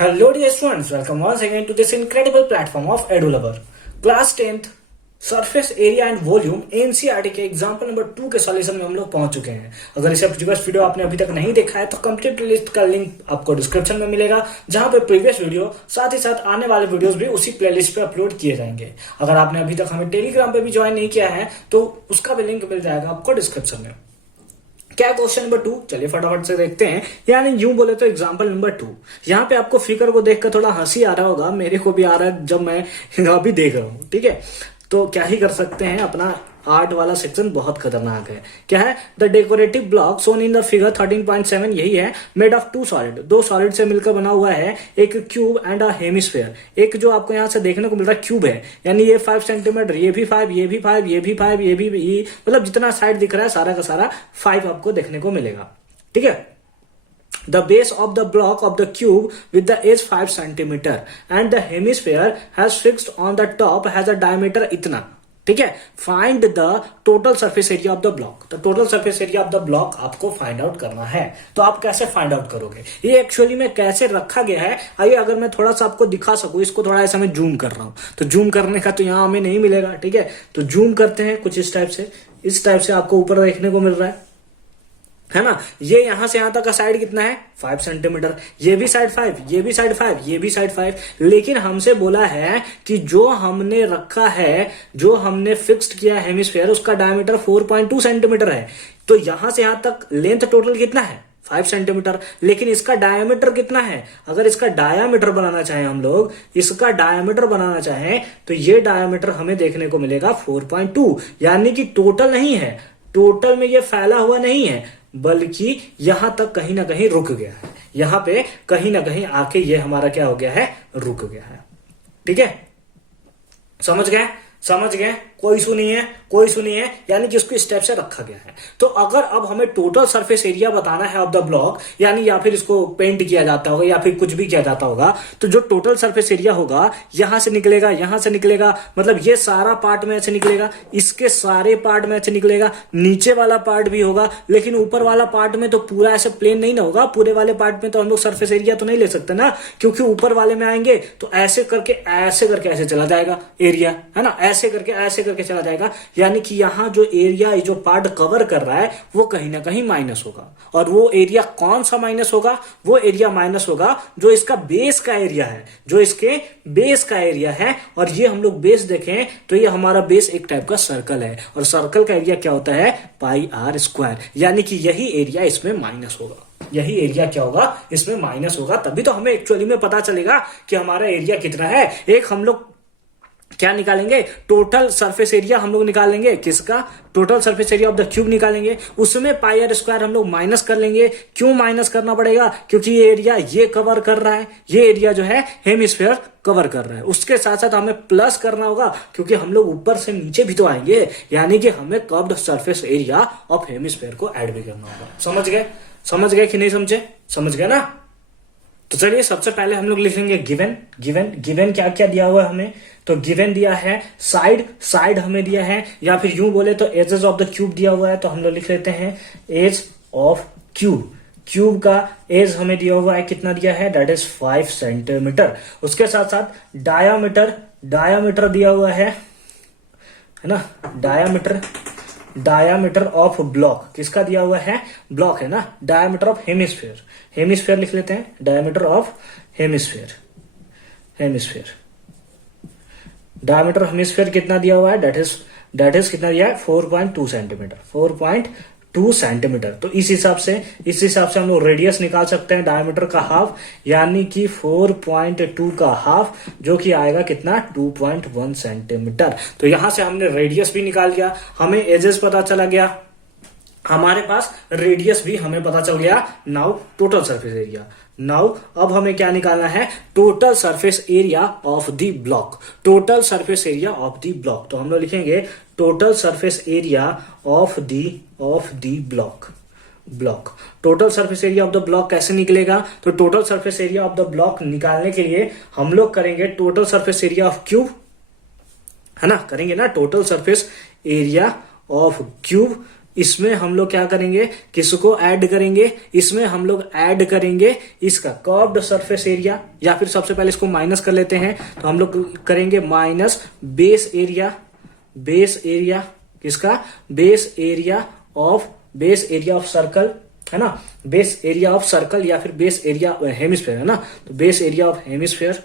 Hello dear students, welcome once again to this incredible platform of EduLover. Class 10th surface area and volume NCERT के example number 2 के solution में हम लोग पहुंच चुके हैं। अगर इसे प्रीवियस वीडियो आपने अभी तक नहीं देखा है तो कंप्लीट लिस्ट का लिंक आपको डिस्क्रिप्शन में मिलेगा, जहां पे प्रीवियस वीडियो साथ ही साथ आने वाले वीडियोस भी उसी प्लेलिस्ट पे अपलोड किए जाएंगे। अगर आपने अभी तक हमें टेलीग्राम पे भी ज्वाइन नहीं किया है तो उसका भी लिंक मिल जाएगा आपको डिस्क्रिप्शन में। क्या क्वेश्चन नंबर 2, चलिए फटाफट से देखते हैं। यानी यूं बोले तो एग्जांपल नंबर 2, यहाँ पे आपको फिगर को देखकर थोड़ा हंसी आ रहा होगा, मेरे को भी आ रहा है जब मैं अभी देख रहा हूँ। ठीक है, तो क्या ही कर सकते हैं, अपना आर्ट वाला सेक्शन बहुत खतरनाक है। क्या है? The decorative block shown in the figure 13.7 यही है, मेड ऑफ टू सॉलिड, दो सॉलिड से मिलकर बना हुआ है, एक क्यूब एंड अ हेमिस्फेयर। एक जो आपको यहां से देखने को मिल रहा है क्यूब है, यानी ये 5 सेंटीमीटर, ये भी 5, ये भी 5, ये भी 5, ये भी मतलब जितना साइड दिख रहा है सारा का सारा 5 आपको देखने को मिलेगा। ठीक है, the base of the block of the cube with the edge 5 centimeter and the hemisphere has fixed on the top has a diameter इतना। ठीक है, find the total surface area of the block. तो total surface area of the block आपको find out करना है। तो आप कैसे फाइंड आउट करोगे, ये एक्चुअली में कैसे रखा गया है, आइए अगर मैं थोड़ा सा आपको दिखा सकूं, इसको थोड़ा ऐसा मैं जूम कर रहा हूं, तो जूम करने का तो यहां हमें नहीं मिलेगा। ठीक है, तो जूम करते हैं कुछ इस टाइप से आपको ऊपर देखने को मिल रहा है ना। ये यहां से यहां तक का साइड कितना है, 5 सेंटीमीटर, ये भी साइड 5, ये भी साइड 5, ये भी साइड 5। लेकिन हमसे बोला है कि जो हमने रखा है, जो हमने फिक्स्ड किया है हेमिस्फीयर, उसका डायमीटर 4.2 सेंटीमीटर है। तो यहां से यहां तक लेंथ टोटल कितना है, 5 सेंटीमीटर। लेकिन इसका डायमीटर कितना है, अगर इसका डायमीटर बनाना चाहें हम लोग, इसका डायमीटर बनाना चाहें तो ये डायमीटर हमें देखने को मिलेगा 4.2, यानी कि टोटल नहीं है, टोटल में ये फैला हुआ नहीं है, बल्कि यहां तक कहीं ना कहीं रुक गया है, यहां पे कहीं ना कहीं आके ये हमारा क्या हो गया है, रुक गया है। ठीक है, समझ गए, कोई सुनिए, यानी कि उसको स्टेप से रखा गया है। तो अगर अब हमें टोटल सरफेस एरिया बताना है ऑफ द ब्लॉक, यानी या फिर इसको पेंट किया जाता होगा या फिर कुछ भी किया जाता होगा, तो जो टोटल सरफेस एरिया होगा यहां से निकलेगा, मतलब ये सारा पार्ट में ऐसे निकलेगा, इसके सारे पार्ट में ऐसे निकलेगा, नीचे वाला पार्ट भी होगा, लेकिन ऊपर वाला पार्ट में तो पूरा ऐसे प्लेन नहीं ना होगा। पूरे वाले पार्ट में तो हम लोग सरफेस एरिया तो नहीं ले सकते ना, क्योंकि ऊपर वाले में आएंगे तो ऐसे करके ऐसे चला जाएगा एरिया, है ना, ऐसे करके चला जाएगा। यानी कि यहां जो एरिया, जो पार्ट कवर कर रहा है वो कहीं ना कहीं माइनस होगा। और वो एरिया कौन सा माइनस होगा, वो एरिया माइनस होगा जो इसका बेस का एरिया है, जो इसके बेस का एरिया है। और ये हम लोग बेस देखें तो ये हमारा बेस एक टाइप का सर्कल है, और सर्कल का एरिया क्या होता है, पाई आर स्क्वायर। यानी कि यही एरिया इसमें माइनस होगा, यही एरिया क्या होगा, इसमें माइनस होगा। तभी तो हमें एक्चुअली में पता चलेगा कि हमारा एरिया कितना है। एक हम लोग क्या निकालेंगे, टोटल सरफेस एरिया हम लोग निकालेंगे, किसका, total surface area of the cube निकालेंगे, उसमें पाई आर स्क्वायर हम लोग माइनस कर लेंगे। क्यों माइनस करना पड़ेगा, क्योंकि ये एरिया ये कवर कर रहा है, ये एरिया जो है हेमिस्फीयर कवर कर रहा है। उसके साथ साथ हमें प्लस करना होगा, क्योंकि हम लोग ऊपर से नीचे भी तो आएंगे, यानी कि हमें curved surface area of hemisphere को ऐड भी करना होगा। समझ गए कि नहीं समझे, समझ गए ना। तो चलिए सबसे पहले हम लोग लिखेंगे गिवन क्या क्या दिया हुआ है हमें। तो गिवन दिया है साइड हमें दिया है, या फिर यूं बोले तो एजेस ऑफ द क्यूब दिया हुआ है। तो हम लोग लिख लेते हैं एज ऑफ क्यूब का एज हमें दिया हुआ है, कितना दिया है, दैट इज 5 सेंटीमीटर। उसके साथ साथ डायामीटर दिया हुआ है ना, डायामीटर ऑफ ब्लॉक, किसका दिया हुआ है, ब्लॉक है ना, डायामीटर ऑफ हेमिस्फीयर लिख लेते हैं, diameter of hemisphere diameter hemisphere कितना दिया हुआ है, दैट इज कितना दिया है, 4.2 सेंटीमीटर। तो इस हिसाब से हम लोग रेडियस निकाल सकते हैं, डायमीटर का हाफ, यानी कि 4.2 का हाफ, जो कि आएगा कितना, 2.1 सेंटीमीटर। तो यहां से हमने रेडियस भी निकाल लिया, हमें एजेस पता चला गया, हमारे पास रेडियस भी हमें पता चल गया। नाउ टोटल सरफेस एरिया, अब हमें क्या निकालना है, total surface area of the block, total surface area of the block. तो हम लोग लिखेंगे total surface area of the block. Total surface area of the block कैसे निकलेगा, तो total surface area of the block निकालने के लिए हम लोग करेंगे total surface area of cube, है ना, करेंगे ना, total surface area of cube इसमें हम लोग क्या करेंगे, किसको ऐड करेंगे, इसमें हम लोग ऐड करेंगे इसका कर्व्ड सरफेस एरिया, या फिर सबसे पहले इसको माइनस कर लेते हैं, तो हम लोग करेंगे minus base area, base area किसका, बेस एरिया ऑफ सर्कल, है ना, बेस एरिया ऑफ सर्कल या फिर बेस एरिया हेमिस्फीयर, है ना, तो base area of hemisphere,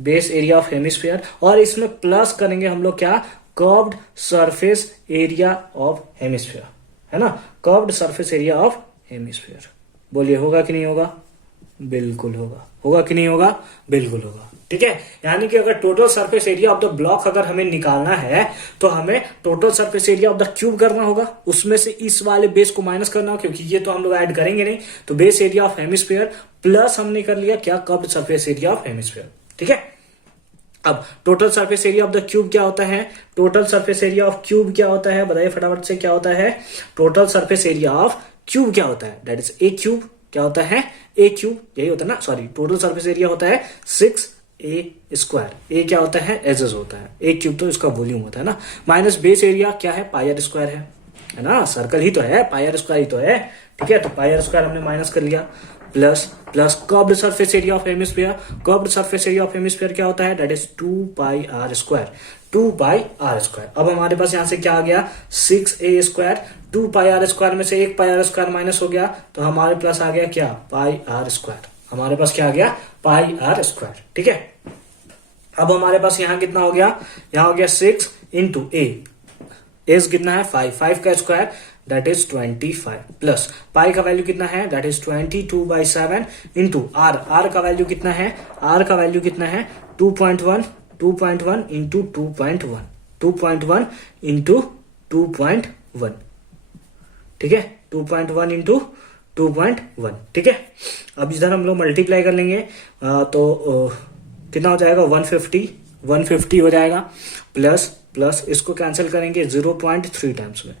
base area of hemisphere, और इसमें प्लस करेंगे हम लोग क्या, curved surface area of hemisphere, है ना, curved surface area of hemisphere. बोलिए होगा कि नहीं होगा, बिल्कुल होगा, होगा कि नहीं होगा, बिल्कुल होगा, ठीक है। यानी कि अगर total surface area of the block अगर हमें निकालना है तो हमें total surface area of the cube करना होगा, उसमें से इस वाले बेस को माइनस करना होगा, क्योंकि ये तो हम लोग ऐड करेंगे नहीं, तो base area of hemisphere plus हमने कर लिया क्या, curved surface area of hemisphere, ठीक है। अब total surface area of the cube क्या होता है, total surface area of cube क्या होता है, बताइए फटाफट से, क्या होता है total surface area of cube, क्या होता है, दैट इज ए क्यूब, क्या होता है ए क्यूब, यही होता है ना, सॉरी, टोटल सरफेस एरिया होता है 6a², ए क्या होता है, एजेस होता है, ए क्यूब तो इसका वॉल्यूम होता है ना, माइनस बेस एरिया क्या है, πr² है ना, सर्कल ही तो है, πr² ही तो है, ठीक है, तो πr² हमने माइनस कर लिया, plus curved surface area of hemisphere, curved surface area of hemisphere क्या होता है, दैट इज 2πr², 2πr²। अब हमारे पास यहां से क्या आ गया, 6a², 2πr² में से एक πr² माइनस हो गया, तो हमारे पास आ गया क्या, πr², हमारे पास क्या आ गया, πr², ठीक है। अब हमारे पास यहां कितना हो गया, यहां हो गया 6 इंटू एज कितना है 5 का square that is 25, plus pi का वैल्यू कितना है, दैट इज 22/7 इंटू आर का वैल्यू कितना है, आर का वैल्यू कितना है 2.1 इंटू 2.1 इंटू 2.1, ठीक है, 2.1 इंटू 2.1, ठीक है। अब इधर हम लोग मल्टीप्लाई कर लेंगे, तो कितना हो जाएगा 150 हो जाएगा, प्लस इसको कैंसिल करेंगे 0.3 टाइम्स में,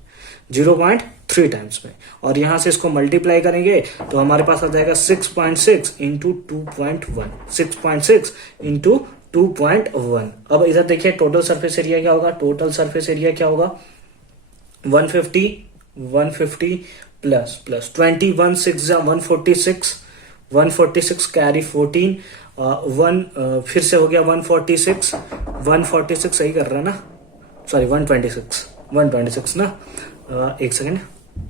0.3 टाइम्स में, और यहां से इसको मल्टीप्लाई करेंगे तो हमारे पास आ जाएगा 6.6 इंटू 2.1, 6.6 इंटू 2.1। अब इधर देखिए टोटल सरफेस एरिया क्या होगा, टोटल सरफेस एरिया क्या होगा 150 प्लस 21 6 146 कैरी 14 फिर से हो गया 146 सही कर रहा है ना, सॉरी 126 ना, एक सेकेंड,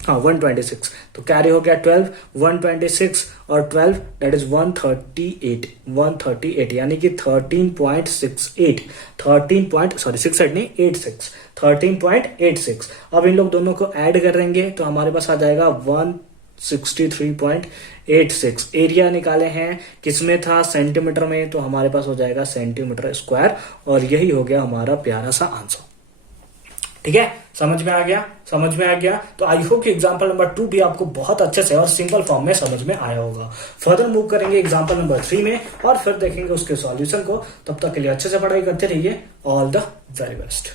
हाँ 126, तो कैरी हो गया 12, 126 और 12 दैट इज 138, यानी कि 13.86। अब इन लोग दोनों को ऐड करेंगे तो हमारे पास आ जाएगा 163.86। एरिया निकाले हैं किसमें था, सेंटीमीटर में, तो हमारे पास हो जाएगा सेंटीमीटर स्क्वायर, और यही हो गया हमारा प्यारा सा आंसर, ठीक है। समझ में आ गया, तो आई होप कि एग्जांपल नंबर 2 भी आपको बहुत अच्छे से और सिंपल फॉर्म में समझ में आया होगा। फर्दर मूव करेंगे एग्जांपल नंबर 3 में, और फिर देखेंगे उसके सॉल्यूशन को। तब तक के लिए अच्छे से पढ़ाई करते रहिए। All the very best.